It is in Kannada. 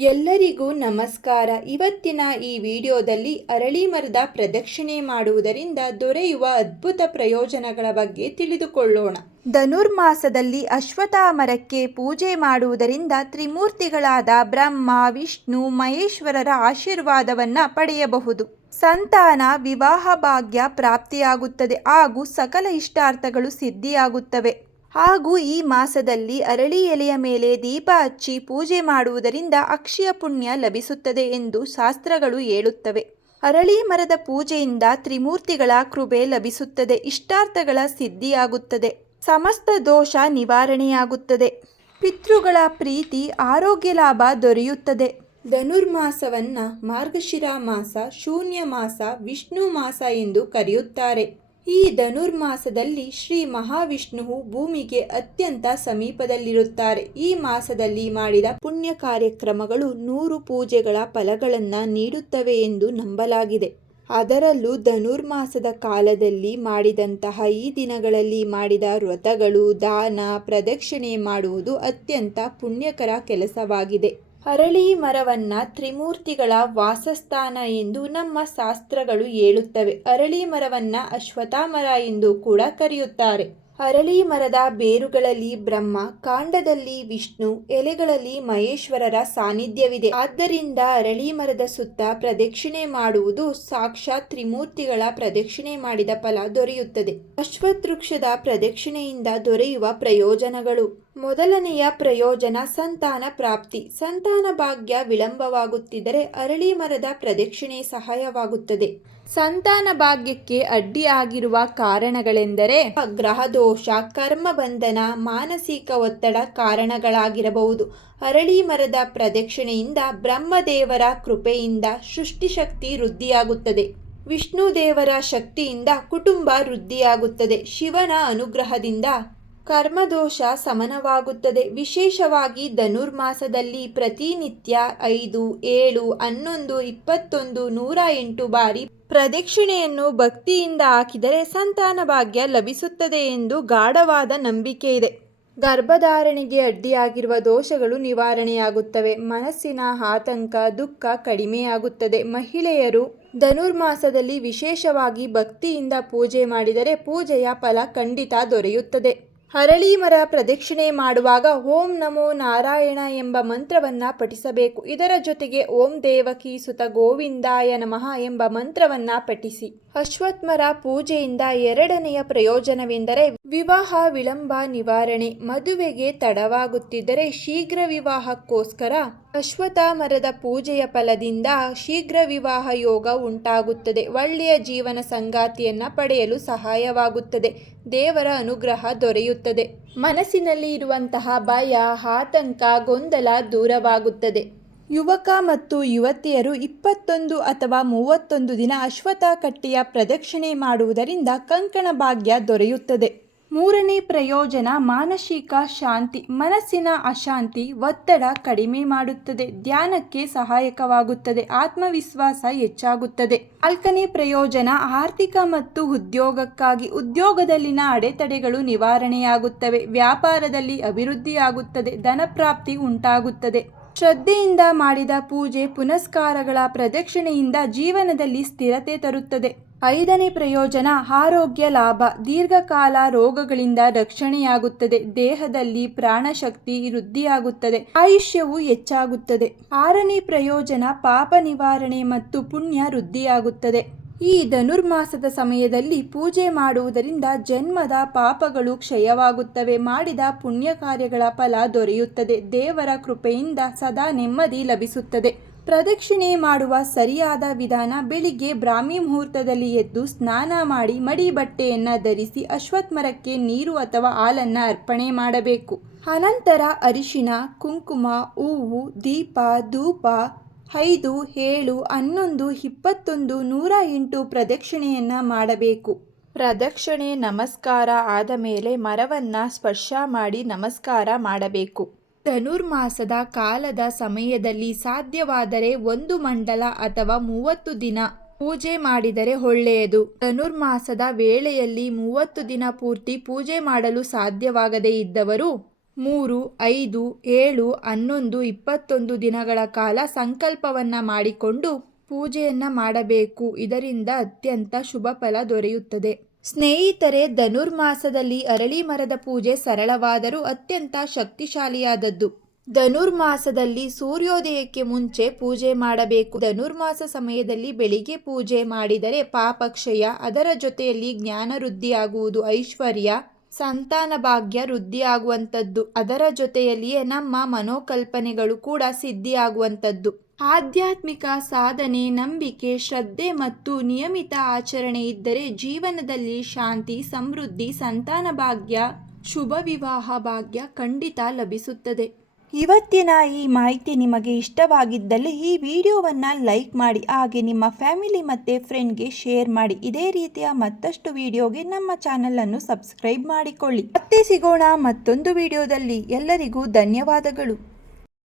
ಎಲ್ಲರಿಗೂ ನಮಸ್ಕಾರ. ಇವತ್ತಿನ ಈ ವಿಡಿಯೋದಲ್ಲಿ ಅರಳಿ ಮರದ ಪ್ರದಕ್ಷಿಣೆ ಮಾಡುವುದರಿಂದ ದೊರೆಯುವ ಅದ್ಭುತ ಪ್ರಯೋಜನಗಳ ಬಗ್ಗೆ ತಿಳಿದುಕೊಳ್ಳೋಣ. ಧನುರ್ಮಾಸದಲ್ಲಿ ಅಶ್ವತ್ಥಾಮರಕ್ಕೆ ಪೂಜೆ ಮಾಡುವುದರಿಂದ ತ್ರಿಮೂರ್ತಿಗಳಾದ ಬ್ರಹ್ಮ, ವಿಷ್ಣು, ಮಹೇಶ್ವರರ ಆಶೀರ್ವಾದವನ್ನು ಪಡೆಯಬಹುದು. ಸಂತಾನ, ವಿವಾಹ ಭಾಗ್ಯ ಪ್ರಾಪ್ತಿಯಾಗುತ್ತದೆ ಹಾಗೂ ಸಕಲ ಇಷ್ಟಾರ್ಥಗಳು ಸಿದ್ಧಿಯಾಗುತ್ತವೆ. ಹಾಗೂ ಈ ಮಾಸದಲ್ಲಿ ಅರಳಿ ಎಲೆಯ ಮೇಲೆ ದೀಪ ಹಚ್ಚಿ ಪೂಜೆ ಮಾಡುವುದರಿಂದ ಅಕ್ಷಯ ಪುಣ್ಯ ಲಭಿಸುತ್ತದೆ ಎಂದು ಶಾಸ್ತ್ರಗಳು ಹೇಳುತ್ತವೆ. ಅರಳಿ ಮರದ ಪೂಜೆಯಿಂದ ತ್ರಿಮೂರ್ತಿಗಳ ಕೃಪೆ ಲಭಿಸುತ್ತದೆ, ಇಷ್ಟಾರ್ಥಗಳ ಸಿದ್ಧಿಯಾಗುತ್ತದೆ, ಸಮಸ್ತ ದೋಷ ನಿವಾರಣೆಯಾಗುತ್ತದೆ, ಪಿತೃಗಳ ಪ್ರೀತಿ, ಆರೋಗ್ಯ ಲಾಭ ದೊರೆಯುತ್ತದೆ. ಧನುರ್ಮಾಸವನ್ನು ಮಾರ್ಗಶಿರ ಮಾಸ, ಶೂನ್ಯ ಮಾಸ, ವಿಷ್ಣು ಮಾಸ ಎಂದು ಕರೆಯುತ್ತಾರೆ. ಈ ಧನುರ್ಮಾಸದಲ್ಲಿ ಶ್ರೀ ಮಹಾವಿಷ್ಣುವು ಭೂಮಿಗೆ ಅತ್ಯಂತ ಸಮೀಪದಲ್ಲಿರುತ್ತಾರೆ. ಈ ಮಾಸದಲ್ಲಿ ಮಾಡಿದ ಪುಣ್ಯ ಕಾರ್ಯಕ್ರಮಗಳು 100 ಪೂಜೆಗಳ ಫಲಗಳನ್ನು ನೀಡುತ್ತವೆ ಎಂದು ನಂಬಲಾಗಿದೆ. ಅದರಲ್ಲೂ ಧನುರ್ಮಾಸದ ಕಾಲದಲ್ಲಿ ಮಾಡಿದಂತಹ ಈ ದಿನಗಳಲ್ಲಿ ಮಾಡಿದ ವ್ರತಗಳು, ದಾನ, ಪ್ರದಕ್ಷಿಣೆ ಮಾಡುವುದು ಅತ್ಯಂತ ಪುಣ್ಯಕರ ಕೆಲಸವಾಗಿದೆ. ಅರಳಿ ಮರವನ್ನ ತ್ರಿಮೂರ್ತಿಗಳ ವಾಸಸ್ಥಾನ ಎಂದು ನಮ್ಮ ಶಾಸ್ತ್ರಗಳು ಹೇಳುತ್ತವೆ. ಅರಳಿ ಮರವನ್ನ ಅಶ್ವತ್ಥಾಮರ ಎಂದು ಕೂಡ ಕರೆಯುತ್ತಾರೆ. ಅರಳಿ ಮರದ ಬೇರುಗಳಲ್ಲಿ ಬ್ರಹ್ಮ, ಕಾಂಡದಲ್ಲಿ ವಿಷ್ಣು, ಎಲೆಗಳಲ್ಲಿ ಮಹೇಶ್ವರರ ಸಾನ್ನಿಧ್ಯವಿದೆ. ಆದ್ದರಿಂದ ಅರಳಿ ಮರದ ಸುತ್ತ ಪ್ರದಕ್ಷಿಣೆ ಮಾಡುವುದು ಸಾಕ್ಷಾತ್ ತ್ರಿಮೂರ್ತಿಗಳ ಪ್ರದಕ್ಷಿಣೆ ಮಾಡಿದ ಫಲ ದೊರೆಯುತ್ತದೆ. ಅಶ್ವತ್ಥವೃಕ್ಷದ ಪ್ರದಕ್ಷಿಣೆಯಿಂದ ದೊರೆಯುವ ಪ್ರಯೋಜನಗಳು: ಮೊದಲನೆಯ ಪ್ರಯೋಜನ ಸಂತಾನ ಪ್ರಾಪ್ತಿ. ಸಂತಾನ ಭಾಗ್ಯ ವಿಳಂಬವಾಗುತ್ತಿದ್ದರೆ ಅರಳಿ ಮರದ ಪ್ರದಕ್ಷಿಣೆ ಸಹಾಯವಾಗುತ್ತದೆ. ಸಂತಾನ ಭಾಗ್ಯಕ್ಕೆ ಅಡ್ಡಿಯಾಗಿರುವ ಕಾರಣಗಳೆಂದರೆ ಗ್ರಹದೋಷ, ಕರ್ಮಬಂಧನ, ಮಾನಸಿಕ ಒತ್ತಡ ಕಾರಣಗಳಾಗಿರಬಹುದು. ಅರಳಿ ಮರದ ಪ್ರದಕ್ಷಿಣೆಯಿಂದ ಬ್ರಹ್ಮದೇವರ ಕೃಪೆಯಿಂದ ಸೃಷ್ಟಿಶಕ್ತಿ ವೃದ್ಧಿಯಾಗುತ್ತದೆ. ವಿಷ್ಣು ದೇವರ ಶಕ್ತಿಯಿಂದ ಕುಟುಂಬ ವೃದ್ಧಿಯಾಗುತ್ತದೆ. ಶಿವನ ಅನುಗ್ರಹದಿಂದ ಕರ್ಮದೋಷ ಶಮನವಾಗುತ್ತದೆ. ವಿಶೇಷವಾಗಿ ಧನುರ್ಮಾಸದಲ್ಲಿ ಪ್ರತಿನಿತ್ಯ 5, 7, 11, 21, 108 ಬಾರಿ ಪ್ರದಕ್ಷಿಣೆಯನ್ನು ಭಕ್ತಿಯಿಂದ ಹಾಕಿದರೆ ಸಂತಾನ ಭಾಗ್ಯ ಲಭಿಸುತ್ತದೆ ಎಂದು ಗಾಢವಾದ ನಂಬಿಕೆ ಇದೆ. ಗರ್ಭಧಾರಣೆಗೆ ಅಡ್ಡಿಯಾಗಿರುವ ದೋಷಗಳು ನಿವಾರಣೆಯಾಗುತ್ತವೆ. ಮನಸ್ಸಿನ ಆತಂಕ, ದುಃಖ ಕಡಿಮೆಯಾಗುತ್ತದೆ. ಮಹಿಳೆಯರು ಧನುರ್ಮಾಸದಲ್ಲಿ ವಿಶೇಷವಾಗಿ ಭಕ್ತಿಯಿಂದ ಪೂಜೆ ಮಾಡಿದರೆ ಪೂಜೆಯ ಫಲ ಖಂಡಿತ ದೊರೆಯುತ್ತದೆ. ಅರಳಿ ಮರ ಪ್ರದಕ್ಷಿಣೆ ಮಾಡುವಾಗ ಓಂ ನಮೋ ನಾರಾಯಣ ಎಂಬ ಮಂತ್ರವನ್ನು ಪಠಿಸಬೇಕು. ಇದರ ಜೊತೆಗೆ ಓಂ ದೇವಕಿ ಸುತ ಗೋವಿಂದಾಯ ನಮಃ ಎಂಬ ಮಂತ್ರವನ್ನು ಪಠಿಸಿ. ಅಶ್ವತ್ಥಮರ ಪೂಜೆಯಿಂದ ಎರಡನೆಯ ಪ್ರಯೋಜನವೆಂದರೆ ವಿವಾಹ ವಿಳಂಬ ನಿವಾರಣೆ. ಮದುವೆಗೆ ತಡವಾಗುತ್ತಿದ್ದರೆ ಶೀಘ್ರ ವಿವಾಹಕ್ಕೋಸ್ಕರ ಅಶ್ವತ್ಥಮರದ ಪೂಜೆಯ ಫಲದಿಂದ ಶೀಘ್ರ ವಿವಾಹ ಯೋಗ ಉಂಟಾಗುತ್ತದೆ. ಒಳ್ಳೆಯ ಜೀವನ ಸಂಗಾತಿಯನ್ನು ಪಡೆಯಲು ಸಹಾಯವಾಗುತ್ತದೆ. ದೇವರ ಅನುಗ್ರಹ ದೊರೆಯುತ್ತದೆ. ಮನಸ್ಸಿನಲ್ಲಿ ಇರುವಂತಹ ಭಯ, ಆತಂಕ, ಗೊಂದಲ ದೂರವಾಗುತ್ತದೆ. ಯುವಕ ಮತ್ತು ಯುವತಿಯರು 21 ಅಥವಾ 31 ದಿನ ಅಶ್ವತ್ಥ ಕಟ್ಟೆಯ ಪ್ರದಕ್ಷಿಣೆ ಮಾಡುವುದರಿಂದ ಕಂಕಣ ಭಾಗ್ಯ ದೊರೆಯುತ್ತದೆ. ಮೂರನೇ ಪ್ರಯೋಜನ ಮಾನಸಿಕ ಶಾಂತಿ. ಮನಸ್ಸಿನ ಅಶಾಂತಿ, ಒತ್ತಡ ಕಡಿಮೆ ಮಾಡುತ್ತದೆ. ಧ್ಯಾನಕ್ಕೆ ಸಹಾಯಕವಾಗುತ್ತದೆ. ಆತ್ಮವಿಶ್ವಾಸ ಹೆಚ್ಚಾಗುತ್ತದೆ. ನಾಲ್ಕನೇ ಪ್ರಯೋಜನ ಆರ್ಥಿಕ ಮತ್ತು ಉದ್ಯೋಗಕ್ಕಾಗಿ. ಉದ್ಯೋಗದಲ್ಲಿನ ಅಡೆತಡೆಗಳು ನಿವಾರಣೆಯಾಗುತ್ತವೆ. ವ್ಯಾಪಾರದಲ್ಲಿ ಅಭಿವೃದ್ಧಿಯಾಗುತ್ತದೆ. ಧನಪ್ರಾಪ್ತಿ ಉಂಟಾಗುತ್ತದೆ. ಶ್ರದ್ಧೆಯಿಂದ ಮಾಡಿದ ಪೂಜೆ ಪುನಸ್ಕಾರಗಳ ಪ್ರದಕ್ಷಿಣೆಯಿಂದ ಜೀವನದಲ್ಲಿ ಸ್ಥಿರತೆ ತರುತ್ತದೆ. ಐದನೇ ಪ್ರಯೋಜನ ಆರೋಗ್ಯ ಲಾಭ. ದೀರ್ಘಕಾಲ ರೋಗಗಳಿಂದ ರಕ್ಷಣೆಯಾಗುತ್ತದೆ. ದೇಹದಲ್ಲಿ ಪ್ರಾಣಶಕ್ತಿ ವೃದ್ಧಿಯಾಗುತ್ತದೆ. ಆಯುಷ್ಯವು ಹೆಚ್ಚಾಗುತ್ತದೆ. ಆರನೇ ಪ್ರಯೋಜನ ಪಾಪ ನಿವಾರಣೆ ಮತ್ತು ಪುಣ್ಯ ವೃದ್ಧಿಯಾಗುತ್ತದೆ. ಈ ಧನುರ್ಮಾಸದ ಸಮಯದಲ್ಲಿ ಪೂಜೆ ಮಾಡುವುದರಿಂದ ಜನ್ಮದ ಪಾಪಗಳು ಕ್ಷಯವಾಗುತ್ತವೆ. ಮಾಡಿದ ಪುಣ್ಯ ಕಾರ್ಯಗಳ ಫಲ ದೊರೆಯುತ್ತದೆ. ದೇವರ ಕೃಪೆಯಿಂದ ಸದಾ ನೆಮ್ಮದಿ ಲಭಿಸುತ್ತದೆ. ಪ್ರದಕ್ಷಿಣೆ ಮಾಡುವ ಸರಿಯಾದ ವಿಧಾನ: ಬೆಳಿಗ್ಗೆ ಬ್ರಾಹ್ಮಿ ಮುಹೂರ್ತದಲ್ಲಿ ಎದ್ದು ಸ್ನಾನ ಮಾಡಿ ಮಡಿ ಬಟ್ಟೆಯನ್ನು ಧರಿಸಿ ಅಶ್ವತ್ಥಮರಕ್ಕೆ ನೀರು ಅಥವಾ ಹಾಲನ್ನು ಅರ್ಪಣೆ ಮಾಡಬೇಕು. ಅನಂತರ ಅರಿಶಿಣ, ಕುಂಕುಮ, ಹೂವು, ದೀಪ, ಧೂಪ 5, 7, 11, 21, 108 ಪ್ರದಕ್ಷಿಣೆಯನ್ನು ಮಾಡಬೇಕು. ಪ್ರದಕ್ಷಿಣೆ ನಮಸ್ಕಾರ ಆದ ಮೇಲೆ ಮರವನ್ನು ಸ್ಪರ್ಶ ಮಾಡಿ ನಮಸ್ಕಾರ ಮಾಡಬೇಕು. ಧನುರ್ಮಾಸದ ಕಾಲದ ಸಮಯದಲ್ಲಿ ಸಾಧ್ಯವಾದರೆ 1 ಮಂಡಲ ಅಥವಾ 30 ದಿನ ಪೂಜೆ ಮಾಡಿದರೆ ಒಳ್ಳೆಯದು. ಧನುರ್ಮಾಸದ ವೇಳೆಯಲ್ಲಿ 30 ದಿನ ಪೂರ್ತಿ ಪೂಜೆ ಮಾಡಲು ಸಾಧ್ಯವಾಗದೇ ಇದ್ದವರು 3, 5, 7, 11, 21 ದಿನಗಳ ಕಾಲ ಸಂಕಲ್ಪವನ್ನು ಮಾಡಿಕೊಂಡು ಪೂಜೆಯನ್ನು ಮಾಡಬೇಕು. ಇದರಿಂದ ಅತ್ಯಂತ ಶುಭ ಫಲ ದೊರೆಯುತ್ತದೆ. ಸ್ನೇಹಿತರೆ, ಧನುರ್ಮಾಸದಲ್ಲಿ ಅರಳಿ ಮರದ ಪೂಜೆ ಸರಳವಾದರೂ ಅತ್ಯಂತ ಶಕ್ತಿಶಾಲಿಯಾದದ್ದು. ಧನುರ್ಮಾಸದಲ್ಲಿ ಸೂರ್ಯೋದಯಕ್ಕೆ ಮುಂಚೆ ಪೂಜೆ ಮಾಡಬೇಕು. ಧನುರ್ಮಾಸ ಸಮಯದಲ್ಲಿ ಬೆಳಿಗ್ಗೆ ಪೂಜೆ ಮಾಡಿದರೆ ಪಾಪಕ್ಷಯ, ಅದರ ಜೊತೆಯಲ್ಲಿ ಜ್ಞಾನ ವೃದ್ಧಿಯಾಗುವುದು, ಐಶ್ವರ್ಯ, ಸಂತಾನ ಭಾಗ್ಯ ವೃದ್ಧಿಯಾಗುವಂಥದ್ದು, ಅದರ ಜೊತೆಯಲ್ಲಿಯೇ ನಮ್ಮ ಮನೋಕಲ್ಪನೆಗಳು ಕೂಡ ಸಿದ್ಧಿಯಾಗುವಂಥದ್ದು. ಆಧ್ಯಾತ್ಮಿಕ ಸಾಧನೆ, ನಂಬಿಕೆ, ಶ್ರದ್ಧೆ ಮತ್ತು ನಿಯಮಿತ ಆಚರಣೆ ಇದ್ದರೆ ಜೀವನದಲ್ಲಿ ಶಾಂತಿ, ಸಮೃದ್ಧಿ, ಸಂತಾನ ಭಾಗ್ಯ, ಶುಭ ವಿವಾಹ ಭಾಗ್ಯ ಖಂಡಿತ ಲಭಿಸುತ್ತದೆ. ಇವತ್ತಿನ ಈ ಮಾಹಿತಿ ನಿಮಗೆ ಇಷ್ಟವಾಗಿದ್ದಲ್ಲಿ ಈ ವಿಡಿಯೋವನ್ನು ಲೈಕ್ ಮಾಡಿ, ಹಾಗೆ ನಿಮ್ಮ ಫ್ಯಾಮಿಲಿ ಮತ್ತು ಫ್ರೆಂಡ್ಗೆ ಶೇರ್ ಮಾಡಿ. ಇದೇ ರೀತಿಯ ಮತ್ತಷ್ಟು ವಿಡಿಯೋಗೆ ನಮ್ಮ ಚಾನಲನ್ನು ಸಬ್ಸ್ಕ್ರೈಬ್ ಮಾಡಿಕೊಳ್ಳಿ. ಮತ್ತೆ ಸಿಗೋಣ ಮತ್ತೊಂದು ವಿಡಿಯೋದಲ್ಲಿ. ಎಲ್ಲರಿಗೂ ಧನ್ಯವಾದಗಳು.